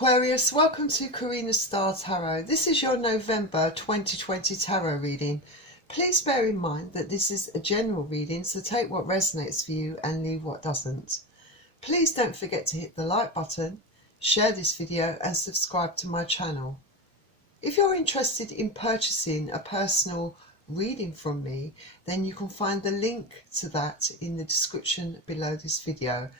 Aquarius, welcome to Karina Star Tarot. This is your November 2020 tarot reading. Please bear in mind that this is a general reading, so take what resonates for you and leave what doesn't. Please don't forget to hit the like button, share this video and subscribe to my channel. If you're interested in purchasing a personal reading from me, then you can find the link to that in the description below this video.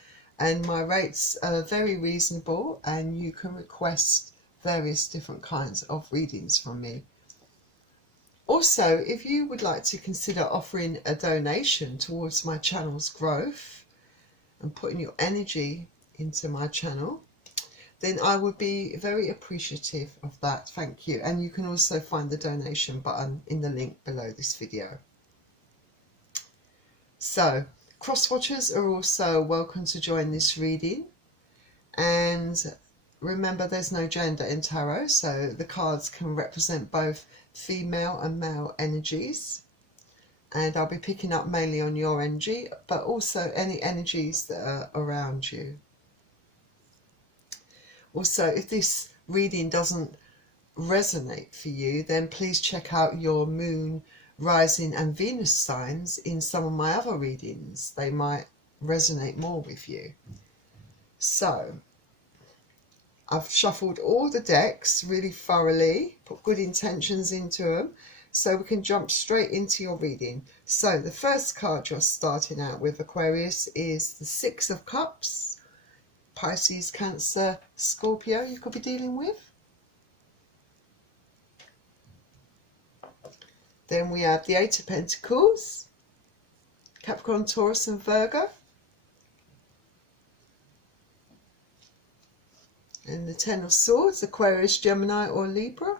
And my rates are very reasonable and you can request various different kinds of readings from me. Also, if you would like to consider offering a donation towards my channel's growth and putting your energy into my channel, then I would be very appreciative of that. Thank you. And you can also find the donation button in the link below this video. So, cross-watchers are also welcome to join this reading. And remember, there's no gender in tarot, so the cards can represent both female and male energies. And I'll be picking up mainly on your energy, but also any energies that are around you. Also, if this reading doesn't resonate for you, then please check out your moon, rising and Venus signs in some of my other readings. They might resonate more with you. So, I've shuffled all the decks really thoroughly, put good intentions into them, so we can jump straight into your reading. So, the first card you're starting out with, Aquarius, is the Six of Cups. Pisces, Cancer, Scorpio you could be dealing with. Then we have the Eight of Pentacles, Capricorn, Taurus and Virgo. And the Ten of Swords, Aquarius, Gemini or Libra.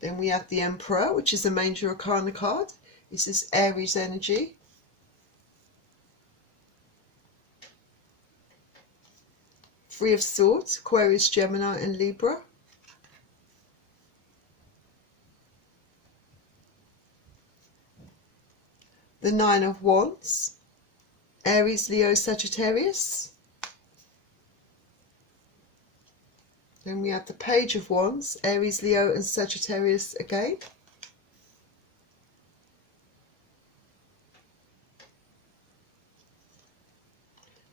Then we have the Emperor, which is a major arcana card. This is Aries energy. Three of Swords, Aquarius, Gemini and Libra. The Nine of Wands, Aries, Leo, Sagittarius. Then we have the Page of Wands, Aries, Leo and Sagittarius again.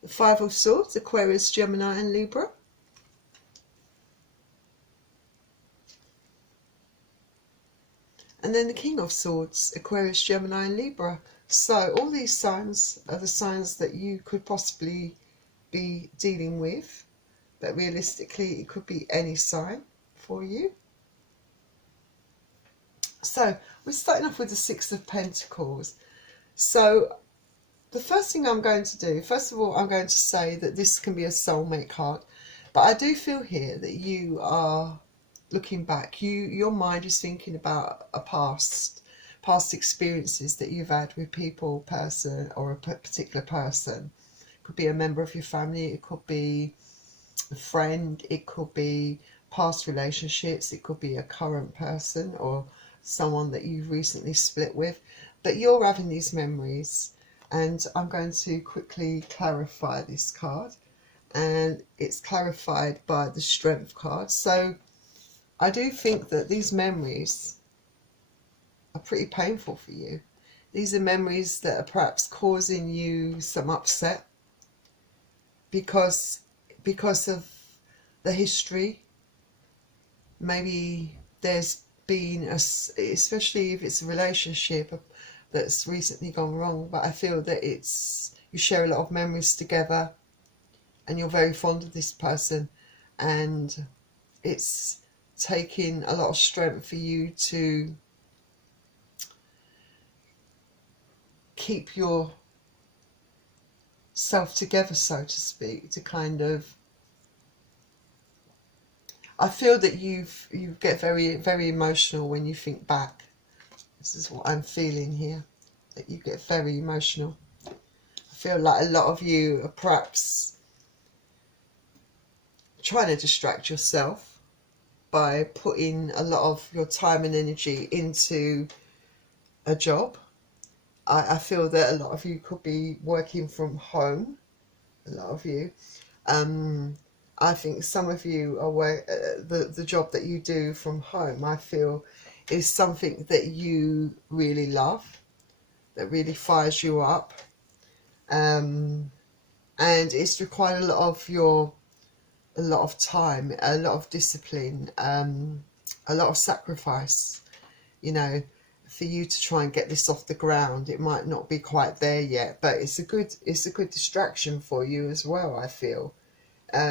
The Five of Swords, Aquarius, Gemini and Libra. And then the King of Swords, Aquarius, Gemini and Libra. So all these signs are the signs that you could possibly be dealing with. But realistically, it could be any sign for you. So we're starting off with the Six of Pentacles. So the first thing I'm going to do, first of all, I'm going to say that this can be a soulmate card. But I do feel here that you are looking back. Your mind is thinking about a past experiences that you've had with people, person, or a particular person. It could be a member of your family. It could be a friend. It could be past relationships. It could be a current person or someone that you've recently split with. But you're having these memories. And I'm going to quickly clarify this card. And it's clarified by the Strength card. So I do think that these memories are pretty painful for you. These are memories that are perhaps causing you some upset because of the history. Maybe there's been, especially if it's a relationship that's recently gone wrong, but I feel that you share a lot of memories together and you're very fond of this person, and it's taking a lot of strength for you to keep yourself together, so to speak, to kind of, I feel that you get very, very emotional when you think back. This is what I'm feeling here, that you get very emotional. I feel like a lot of you are perhaps trying to distract yourself by putting a lot of your time and energy into a job, I feel that a lot of you could be working from home, a lot of you. I think some of you are the job that you do from home, I feel, is something that you really love, that really fires you up. And it's required a lot of time, a lot of discipline, a lot of sacrifice, you know, for you to try and get this off the ground. It might not be quite there yet, but it's a good distraction for you as well, I feel,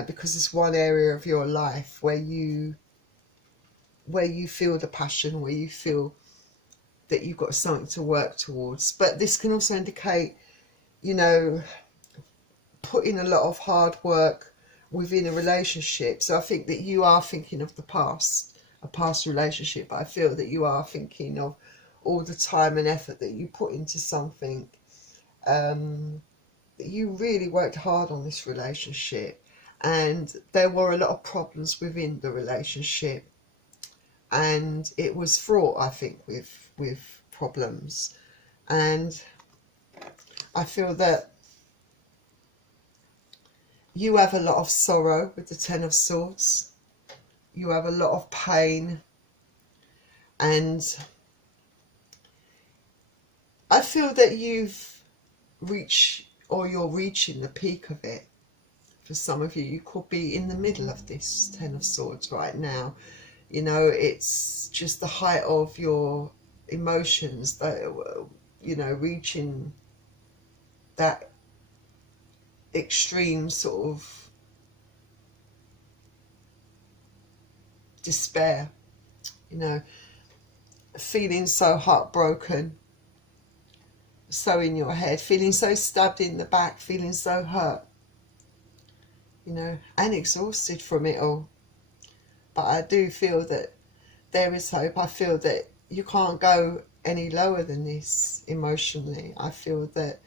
because it's one area of your life where you feel the passion, where you feel that you've got something to work towards. But this can also indicate, you know, putting a lot of hard work within a relationship. So I think that you are thinking of the past, a past relationship. I feel that you are thinking of all the time and effort that you put into something, that you really worked hard on this relationship, and there were a lot of problems within the relationship, and it was fraught, I think, with problems. And I feel that you have a lot of sorrow with the Ten of Swords. You have a lot of pain, and I feel that you've reached, or you're reaching, the peak of it. For some of you, you could be in the middle of this Ten of Swords right now. You know, it's just the height of your emotions, that, you know, reaching that extreme sort of despair, you know, feeling so heartbroken, so in your head, feeling so stabbed in the back, feeling so hurt, you know, and exhausted from it all. But I do feel that there is hope. I feel that you can't go any lower than this emotionally. I feel that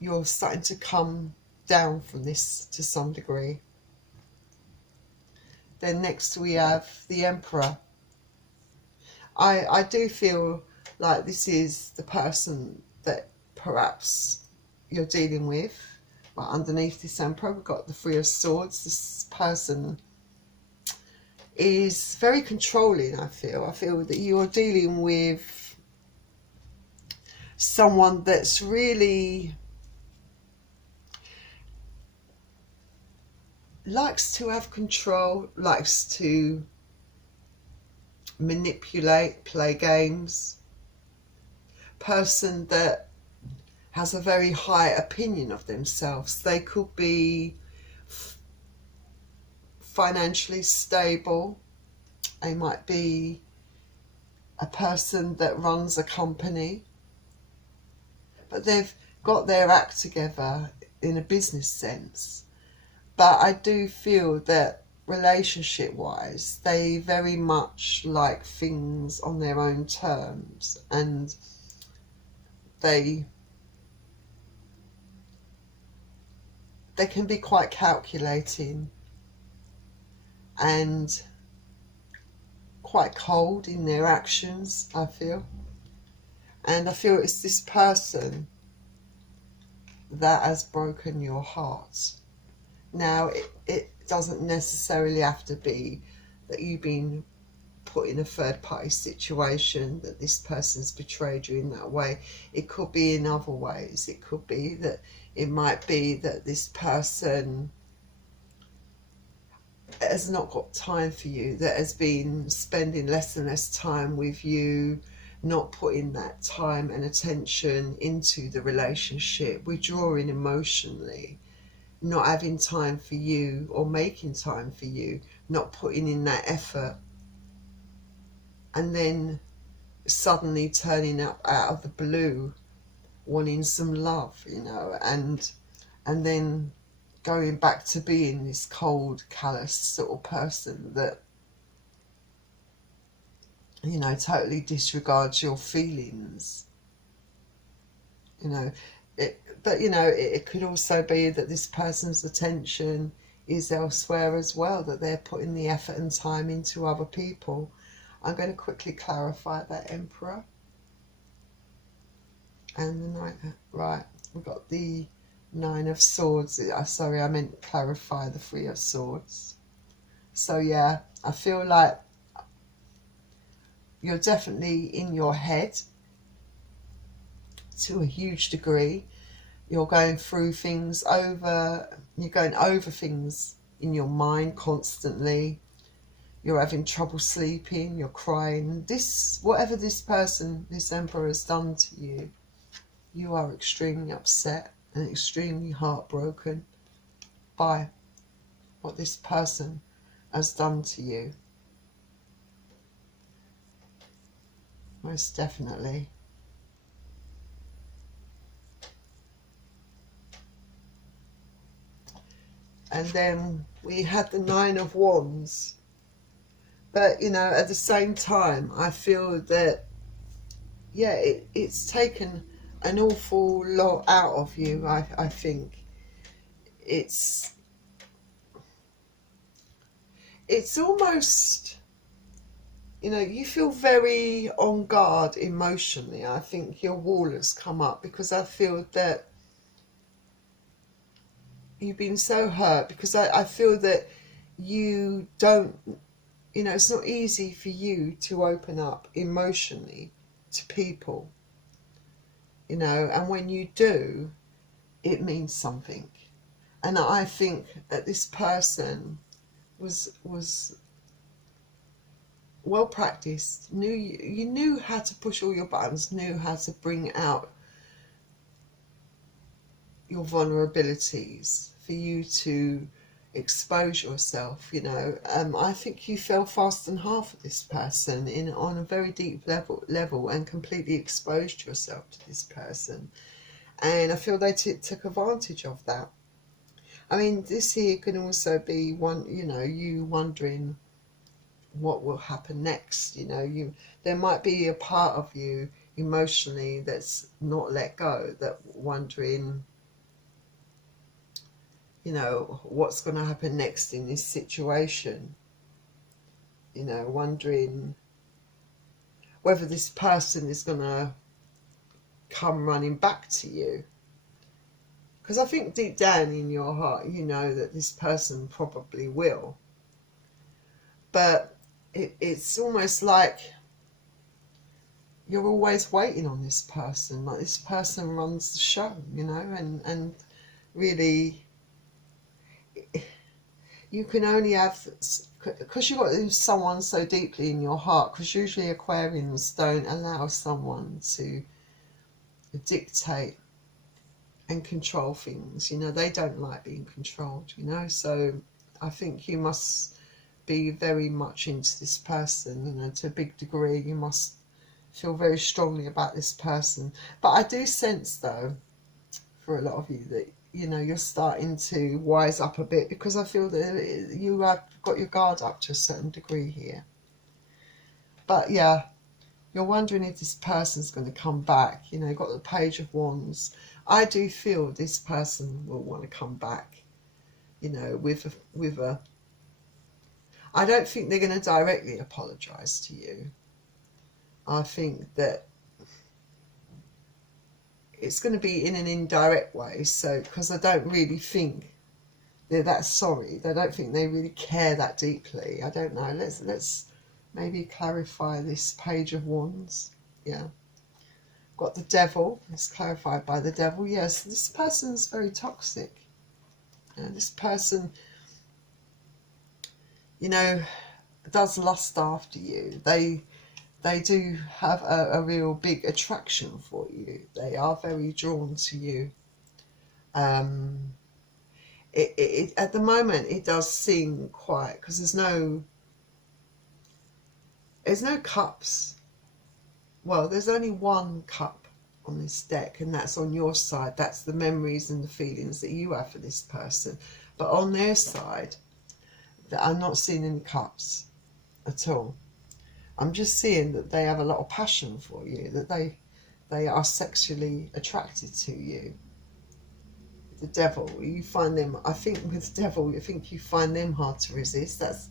you're starting to come down from this to some degree. Then next we have the Emperor. I do feel like this is the person that perhaps you're dealing with. But underneath this Emperor, we've got the Three of Swords. This person is very controlling, I feel. I feel that you're dealing with someone that's really likes to have control, likes to manipulate, play games. Person that has a very high opinion of themselves. They could be financially stable. They might be a person that runs a company, but they've got their act together in a business sense. But I do feel that relationship wise, they very much like things on their own terms, and they can be quite calculating and quite cold in their actions, I feel. And I feel it's this person that has broken your heart. Now, it doesn't necessarily have to be that you've been put in a third-party situation, that this person's betrayed you in that way. It could be in other ways. It could be that it might be that this person has not got time for you, that has been spending less and less time with you, not putting that time and attention into the relationship, withdrawing emotionally, not having time for you or making time for you, not putting in that effort, and then suddenly turning up out of the blue wanting some love, you know, and then going back to being this cold, callous sort of person that, you know, totally disregards your feelings, you know. But, you know, it could also be that this person's attention is elsewhere as well, that they're putting the effort and time into other people. I'm going to quickly clarify that, Emperor. And the Knight, right, we've got the Nine of Swords. Sorry, I meant clarify the Three of Swords. So yeah, I feel like you're definitely in your head to a huge degree. You're going through things you're going over things in your mind constantly. You're having trouble sleeping, you're crying. Whatever this person, this Emperor has done to you, you are extremely upset and extremely heartbroken by what this person has done to you. Most definitely. And then we had the Nine of Wands. But, you know, at the same time, I feel that, yeah, it's taken an awful lot out of you, I think. It's almost, you know, you feel very on guard emotionally. I think your wall has come up because I feel that you've been so hurt, because I feel that you don't, you know, it's not easy for you to open up emotionally to people, you know, and when you do, it means something. And I think that this person was well practiced, you knew how to push all your buttons, knew how to bring out your vulnerabilities for you to expose yourself, you know. I think you fell fast and hard for this person on a very deep level and completely exposed yourself to this person, and I feel they took advantage of that. I mean, this here can also be you wondering what will happen next. You know, there might be a part of you emotionally that's not let go, that wondering, you know, what's going to happen next in this situation. You know, wondering whether this person is going to come running back to you. Because I think deep down in your heart, you know that this person probably will. But it's almost like you're always waiting on this person. Like this person runs the show, you know, and really you can only have, because you've got someone so deeply in your heart, because usually Aquarians don't allow someone to dictate and control things, you know, they don't like being controlled, you know. So I think you must be very much into this person, you know, to a big degree. You must feel very strongly about this person. But I do sense, though, for a lot of you, that, you know, you're starting to wise up a bit, because I feel that you have got your guard up to a certain degree here. But yeah, you're wondering if this person's going to come back. You know, you've got the Page of Wands. I do feel this person will want to come back, you know, with a I don't think they're going to directly apologise to you. I think that it's going to be in an indirect way. So, because I don't really think they're that sorry. I don't think they really care that deeply. I don't know. Let's maybe clarify this Page of Wands. Yeah. Got the Devil. It's clarified by the Devil. Yes, this person's very toxic. This person, you know, does lust after you. They do have a real big attraction for you. They are very drawn to you. At the moment, it does seem quiet, because there's no cups. Well, there's only one cup on this deck, and that's on your side. That's the memories and the feelings that you have for this person. But on their side, I'm not seeing any cups at all. I'm just seeing that they have a lot of passion for you, that they are sexually attracted to you. The Devil, you find them, I think with the Devil, I think you find them hard to resist. That's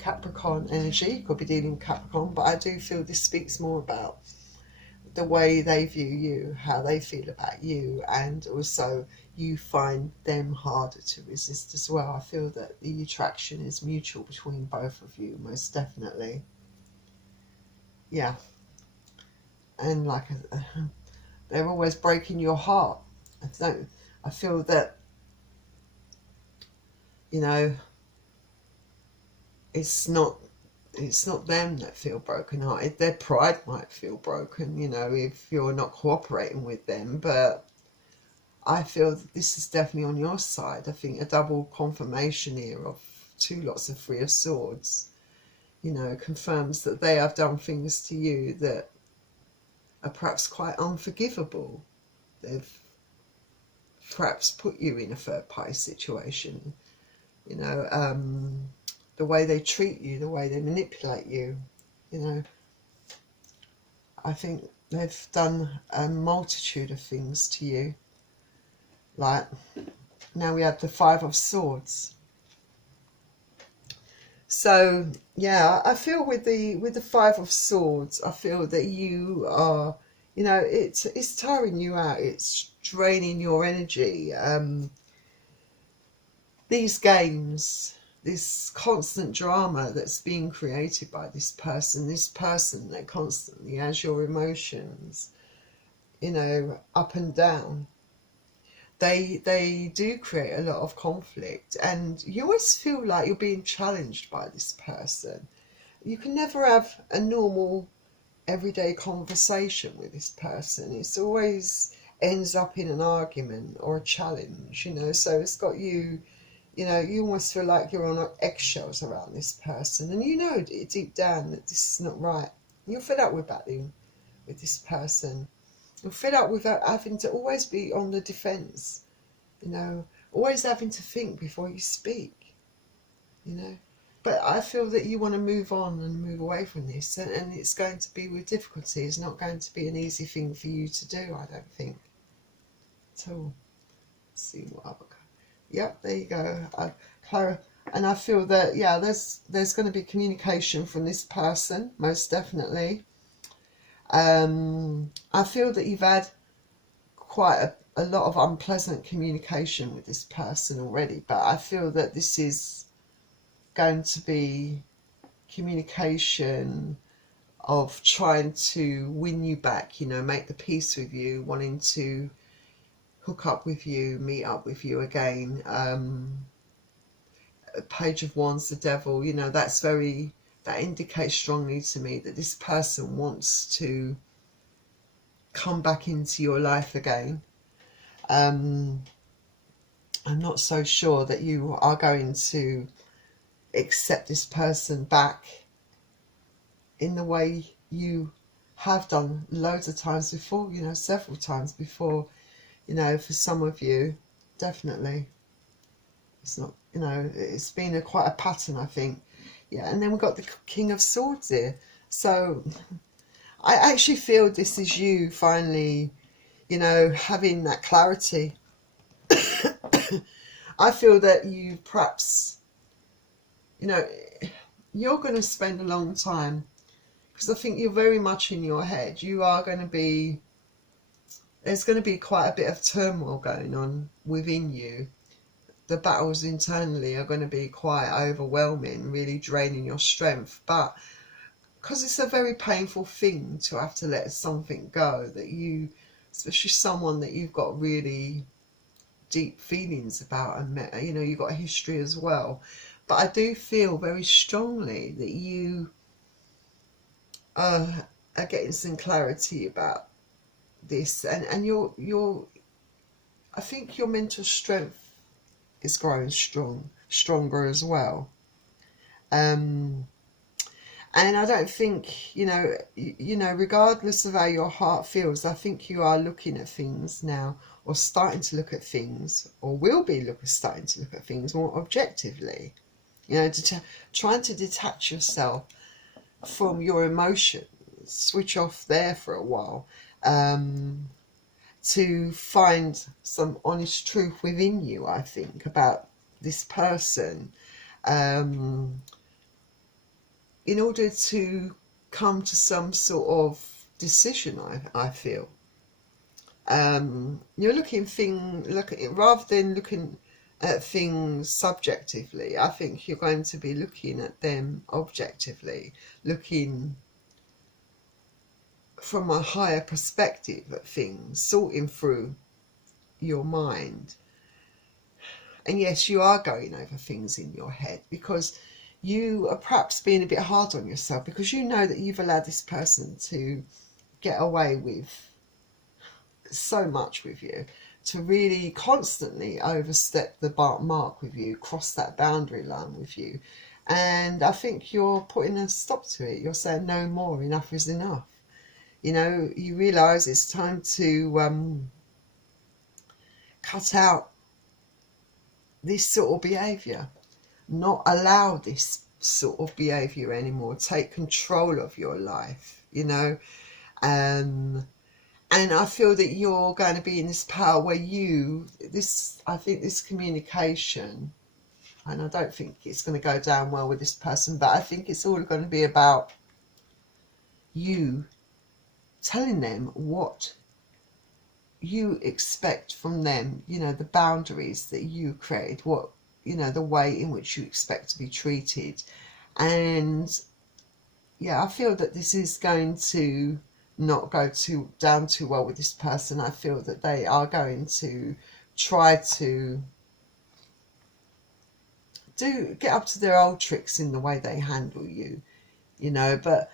Capricorn energy. You could be dealing with Capricorn, but I do feel this speaks more about the way they view you, how they feel about you, and also you find them harder to resist as well. I feel that the attraction is mutual between both of you, most definitely. Yeah. And like, they're always breaking your heart. I feel that, you know, it's not them that feel broken-hearted. Their pride might feel broken, you know, if you're not cooperating with them. But I feel that this is definitely on your side. I think a double confirmation here of two lots of Three of Swords, you know, confirms that they have done things to you that are perhaps quite unforgivable. They've perhaps put you in a third party situation, you know, the way they treat you, the way they manipulate you, you know. I think they've done a multitude of things to you. Like, now we have the Five of Swords. So yeah, I feel with the Five of Swords, I feel that you are, you know, it's tiring you out, it's draining your energy. These games, this constant drama that's being created by this person that constantly has your emotions, you know, up and down. They do create a lot of conflict, and you always feel like you're being challenged by this person. You can never have a normal everyday conversation with this person. It's always ends up in an argument or a challenge, you know. So it's got you, you know, you almost feel like you're on eggshells around this person, and you know deep down that this is not right. You're fed up with battling with this person. You're fed up with having to always be on the defence, you know, always having to think before you speak, you know. But I feel that you want to move on and move away from this, and it's going to be with difficulty. It's not going to be an easy thing for you to do, I don't think, at all. Let's see what other. Yep, there you go. Clara, and I feel that, yeah, there's going to be communication from this person, most definitely. I feel that you've had quite a lot of unpleasant communication with this person already, but I feel that this is going to be communication of trying to win you back, you know, make the peace with you, wanting to hook up with you, meet up with you again. Page of Wands, the Devil, you know, that indicates strongly to me that this person wants to come back into your life again. I'm not so sure that you are going to accept this person back in the way you have done loads of times before, you know, several times before, you know. For some of you, definitely. It's not, you know, it's been quite a pattern, I think. Yeah, and then we've got the King of Swords here. So I actually feel this is you finally, you know, having that clarity. I feel that you perhaps, you know, you're going to spend a long time, because I think you're very much in your head. You are going to be, there's going to be quite a bit of turmoil going on within you. The battles internally are going to be quite overwhelming, really draining your strength. But because it's a very painful thing to have to let something go that you, especially someone that you've got really deep feelings about, and you know, you've got a history as well. But I do feel very strongly that you are getting some clarity about this, and I think your mental strength is growing stronger as well. And I don't think, you know, regardless of how your heart feels, I think you are looking at things now, or starting to look at things, or will be starting to look at things more objectively. You know, trying to detach yourself from your emotions, switch off there for a while, to find some honest truth within you, I think, about this person, in order to come to some sort of decision, I feel. You're rather than looking at things subjectively, I think you're going to be looking at them objectively, looking from a higher perspective at things, sorting through your mind. And yes, you are going over things in your head because you are perhaps being a bit hard on yourself because you know that you've allowed this person to get away with so much with you, to really constantly overstep the mark with you, cross that boundary line with you. And I think you're putting a stop to it. You're saying no more, enough is enough. You know, you realise it's time to cut out this sort of behaviour, not allow this sort of behaviour anymore, take control of your life, you know. And I feel that you're going to be in this power where I think this communication, and I don't think it's going to go down well with this person, but I think it's all going to be about you telling them what you expect from them, you know, the boundaries that you create, what, you know, the way in which you expect to be treated. And yeah, I feel that this is going to not go down too well with this person. I feel that they are going to try to get up to their old tricks in the way they handle you, you know. But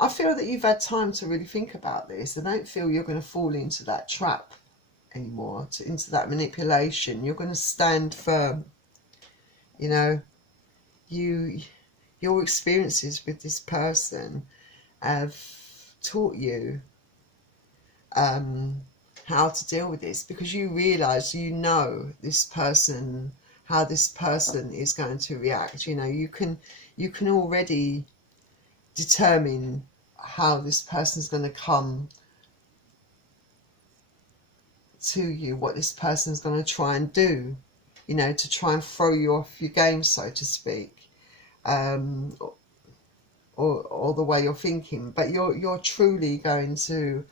I feel that you've had time to really think about this. I don't feel you're going to fall into that trap anymore, into that manipulation. You're going to stand firm, you know. Your experiences with this person have taught you how to deal with this, because you realise, you know, this person, how this person is going to react. You know, you can already determine how this person's going to come to you, what this person's going to try and do, you know, to try and throw you off your game, so to speak, or the way you're thinking. But you're truly going to,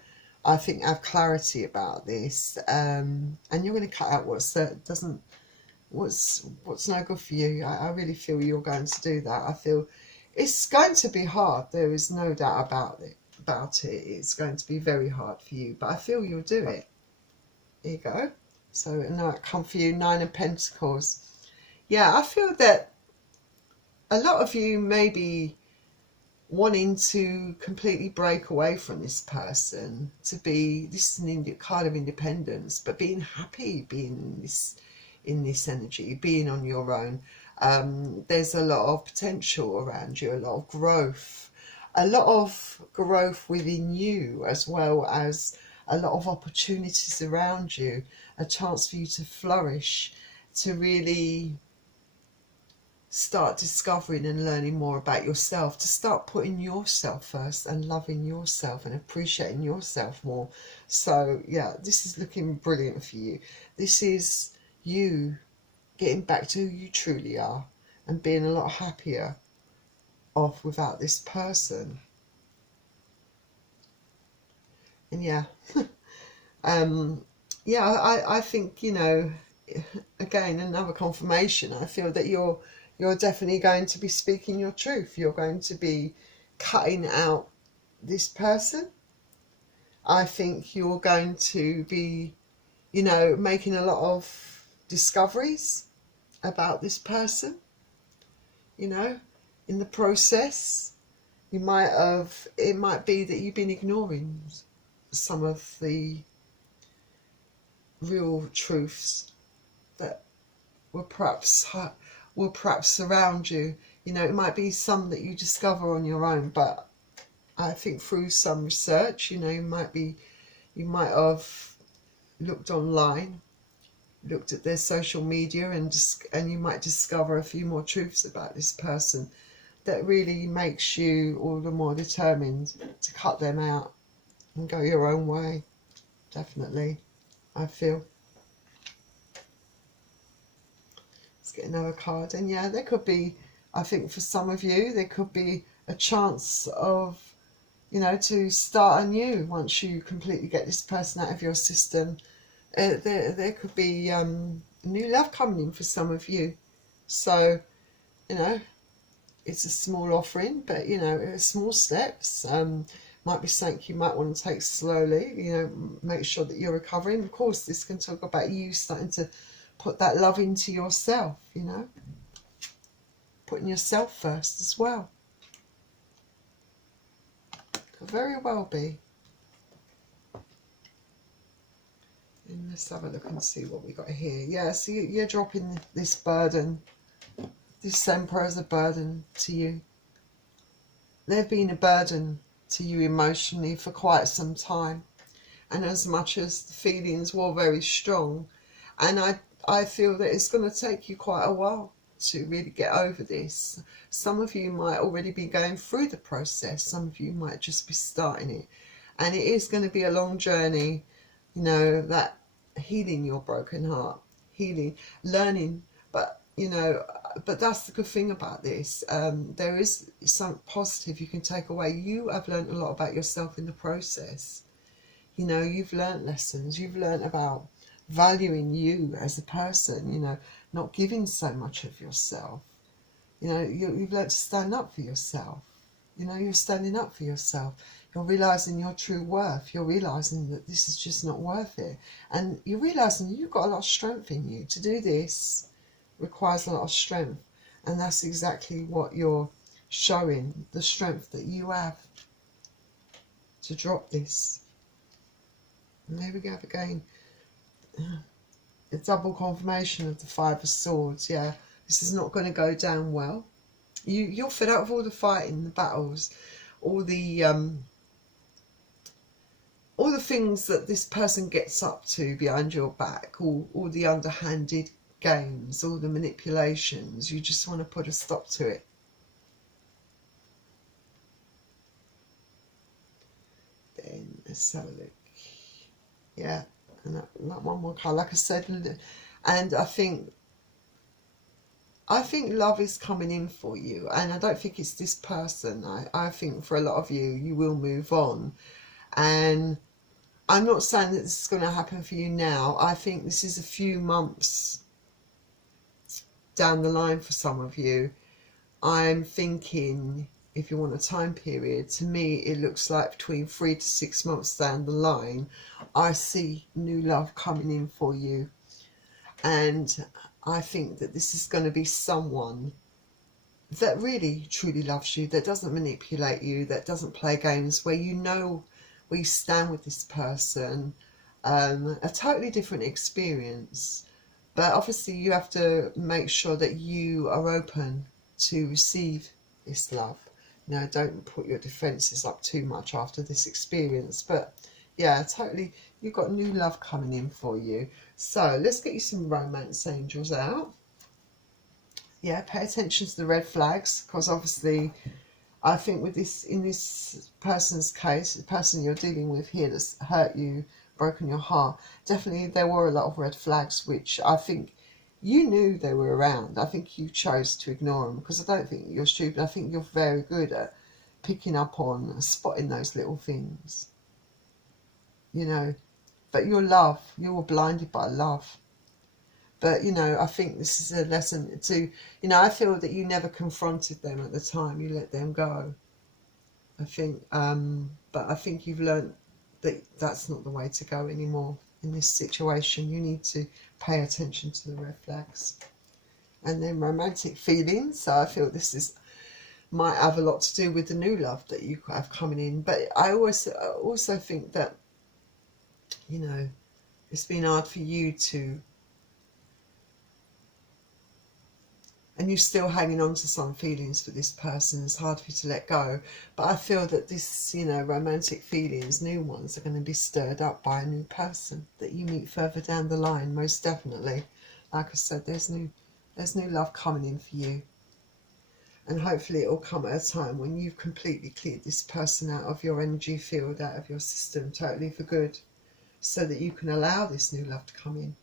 I think, have clarity about this, and you're going to cut out what's no good for you. I really feel you're going to do that. I feel it's going to be hard. There is no doubt about it. It's going to be very hard for you, but I feel you'll do it. There you go. So now it come for you, 9 of Pentacles. Yeah, I feel that a lot of you may be wanting to completely break away from this person, this is an card of independence, but being happy, being in this energy, being on your own. There's a lot of potential around you, a lot of growth within you, as well as a lot of opportunities around you, a chance for you to flourish, to really start discovering and learning more about yourself, to start putting yourself first and loving yourself and appreciating yourself more. So yeah, this is looking brilliant for you. This is you getting back to who you truly are and being a lot happier off without this person. And yeah, yeah, I think, you know, again, another confirmation. I feel that you're definitely going to be speaking your truth. You're going to be cutting out this person. I think you're going to be, you know, making a lot of discoveries about this person, you know, in the process. It might be that you've been ignoring some of the real truths that will perhaps surround you. You know, it might be some that you discover on your own, but I think through some research, you know, you might have looked online, looked at their social media, and you might discover a few more truths about this person that really makes you all the more determined to cut them out and go your own way. Definitely, I feel. Let's get another card. And yeah, there could be, I think for some of you, there could be a chance of you know, to start anew once you completely get this person out of your system. There could be new love coming in for some of you. So, you know, it's a small offering, but, you know, small steps. Might be something you might want to take slowly, you know, make sure that you're recovering. Of course, this can talk about you starting to put that love into yourself, you know, putting yourself first as well. Could very well be. And let's have a look and see what we got here. Yeah, so you're dropping this burden. This Emperor is a burden to you. They've been a burden to you emotionally for quite some time. And as much as the feelings were very strong, and I feel that it's going to take you quite a while to really get over this. Some of you might already be going through the process. Some of you might just be starting it. And it is going to be a long journey, you know, that healing your broken heart, healing, learning. But, you know, but that's the good thing about this. There is some positive you can take away. You have learned a lot about yourself in the process. You know, you've learned lessons. You've learned about valuing you as a person, you know, not giving so much of yourself. You know, you've learned to stand up for yourself. You know, you're standing up for yourself. You're realising your true worth. You're realising that this is just not worth it. And you're realising you've got a lot of strength in you. To do this requires a lot of strength. And that's exactly what you're showing, the strength that you have to drop this. And there we go again. A double confirmation of the Five of Swords. Yeah, this is not going to go down well. You're fed up with all the fighting, the battles, all the things that this person gets up to behind your back, all the underhanded games, all the manipulations. You just want to put a stop to it. Then let's have a look. Yeah, and that one more card, like I said, and I think love is coming in for you, and I don't think it's this person. I think for a lot of you, you will move on, and I'm not saying that this is going to happen for you now. I think this is a few months down the line for some of you. I'm thinking, if you want a time period, to me it looks like between 3 to 6 months down the line, I see new love coming in for you. And I think that this is going to be someone that really truly loves you, that doesn't manipulate you, that doesn't play games, where you know where you stand with this person. A totally different experience. But obviously you have to make sure that you are open to receive this love. You know, don't put your defences up too much after this experience. But yeah, totally, you've got new love coming in for you. So let's get you some romance angels out. Yeah, pay attention to the red flags, because obviously I think with this, in this person's case, the person you're dealing with here that's hurt you, broken your heart, definitely there were a lot of red flags, which I think you knew they were around. I think you chose to ignore them, because I don't think you're stupid. I think you're very good at picking up on, spotting those little things, you know. But your love, you were blinded by love. But, you know, I think this is a lesson to, you know, I feel that you never confronted them at the time. You let them go. I think, but I think you've learned that that's not the way to go anymore in this situation. You need to pay attention to the red flags. And then romantic feelings. So I feel this might have a lot to do with the new love that you have coming in. But I also think that, you know, it's been hard for you to, and you're still hanging on to some feelings for this person. It's hard for you to let go. But I feel that this, you know, romantic feelings, new ones, are going to be stirred up by a new person that you meet further down the line, most definitely. Like I said, there's new love coming in for you. And hopefully it will come at a time when you've completely cleared this person out of your energy field, out of your system, totally for good, so that you can allow this new love to come in.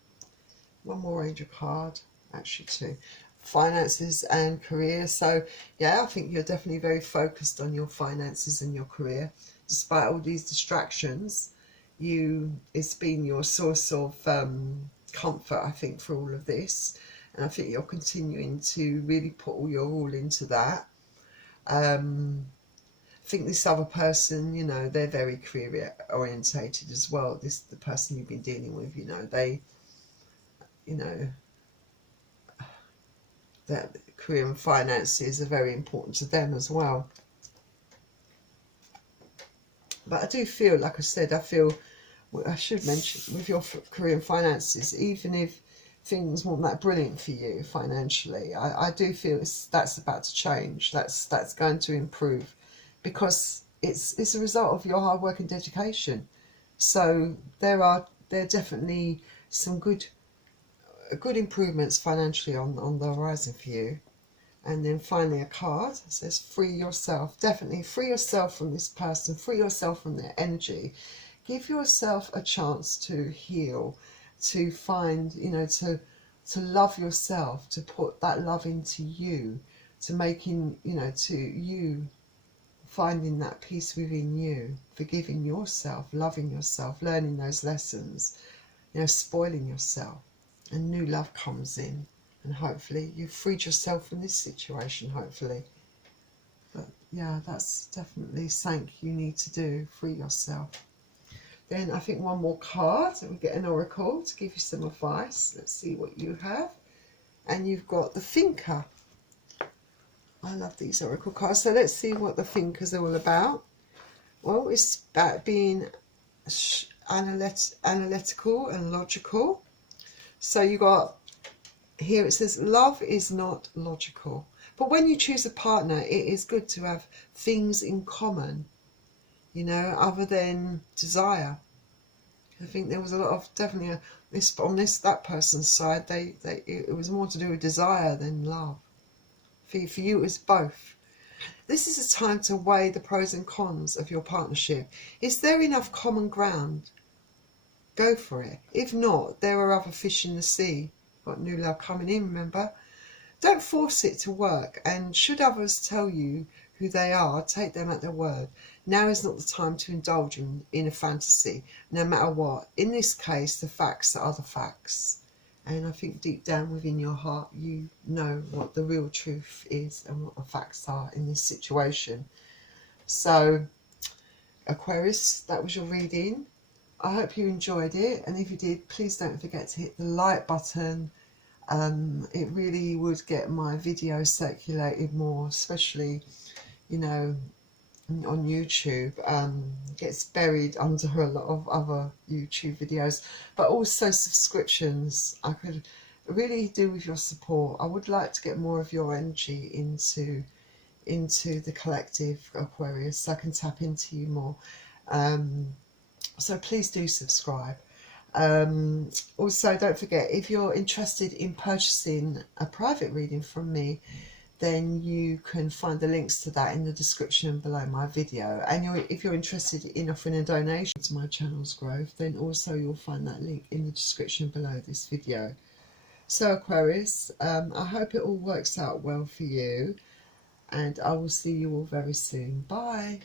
One more angel card, actually two. Finances and career. So yeah, I think you're definitely very focused on your finances and your career. despite all these distractions, it's been your source of comfort, I think, for all of this. And I think you're continuing to really put all your all into that. I think this other person, you know, they're very career orientated as well. The person you've been dealing with, you know, that career and finances are very important to them as well. But I do feel, like I said, I should mention, with your career and finances, even if things weren't that brilliant for you financially, I do feel that's about to change. That's going to improve, because it's a result of your hard work and dedication. So there are definitely some good improvements financially on the horizon for you. And then finally a card that says free yourself. Definitely free yourself from this person, free yourself from their energy. Give yourself a chance to heal, to find, you know, to love yourself, to put that love into you, to making, you know, to you finding that peace within you, forgiving yourself, loving yourself, learning those lessons, you know, spoiling yourself, and new love comes in. And hopefully you've freed yourself from this situation, hopefully. But yeah, that's definitely something you need to do, free yourself. Then I think one more card, and we get an oracle to give you some advice. Let's see what you have. And you've got the thinker. I love these oracle cards. So let's see what the thinker's all about. Well, it's about being analytical and logical. So you got, here it says, love is not logical. But when you choose a partner, it is good to have things in common, you know, other than desire. I think there was a lot of, definitely, that person's side, it was more to do with desire than love. For you, it was both. This is a time to weigh the pros and cons of your partnership. Is there enough common ground? Go for it. If not, there are other fish in the sea. Got new love coming in, remember? Don't force it to work, and should others tell you who they are, take them at their word. Now is not the time to indulge in a fantasy, no matter what. In this case, the facts are the facts. And I think deep down within your heart, you know what the real truth is and what the facts are in this situation. So, Aquarius, that was your reading. I hope you enjoyed it, and if you did, please don't forget to hit the like button. It really would get my video circulated more, especially, you know, on YouTube. It gets buried under a lot of other YouTube videos, but also subscriptions. I could really do with your support. I would like to get more of your energy into the collective, Aquarius, so I can tap into you more. So please do subscribe. Also, don't forget, if you're interested in purchasing a private reading from me, then you can find the links to that in the description below my video. And if you're interested in offering a donation to my channel's growth, then also you'll find that link in the description below this video. So Aquarius, I hope it all works out well for you, and I will see you all very soon. Bye.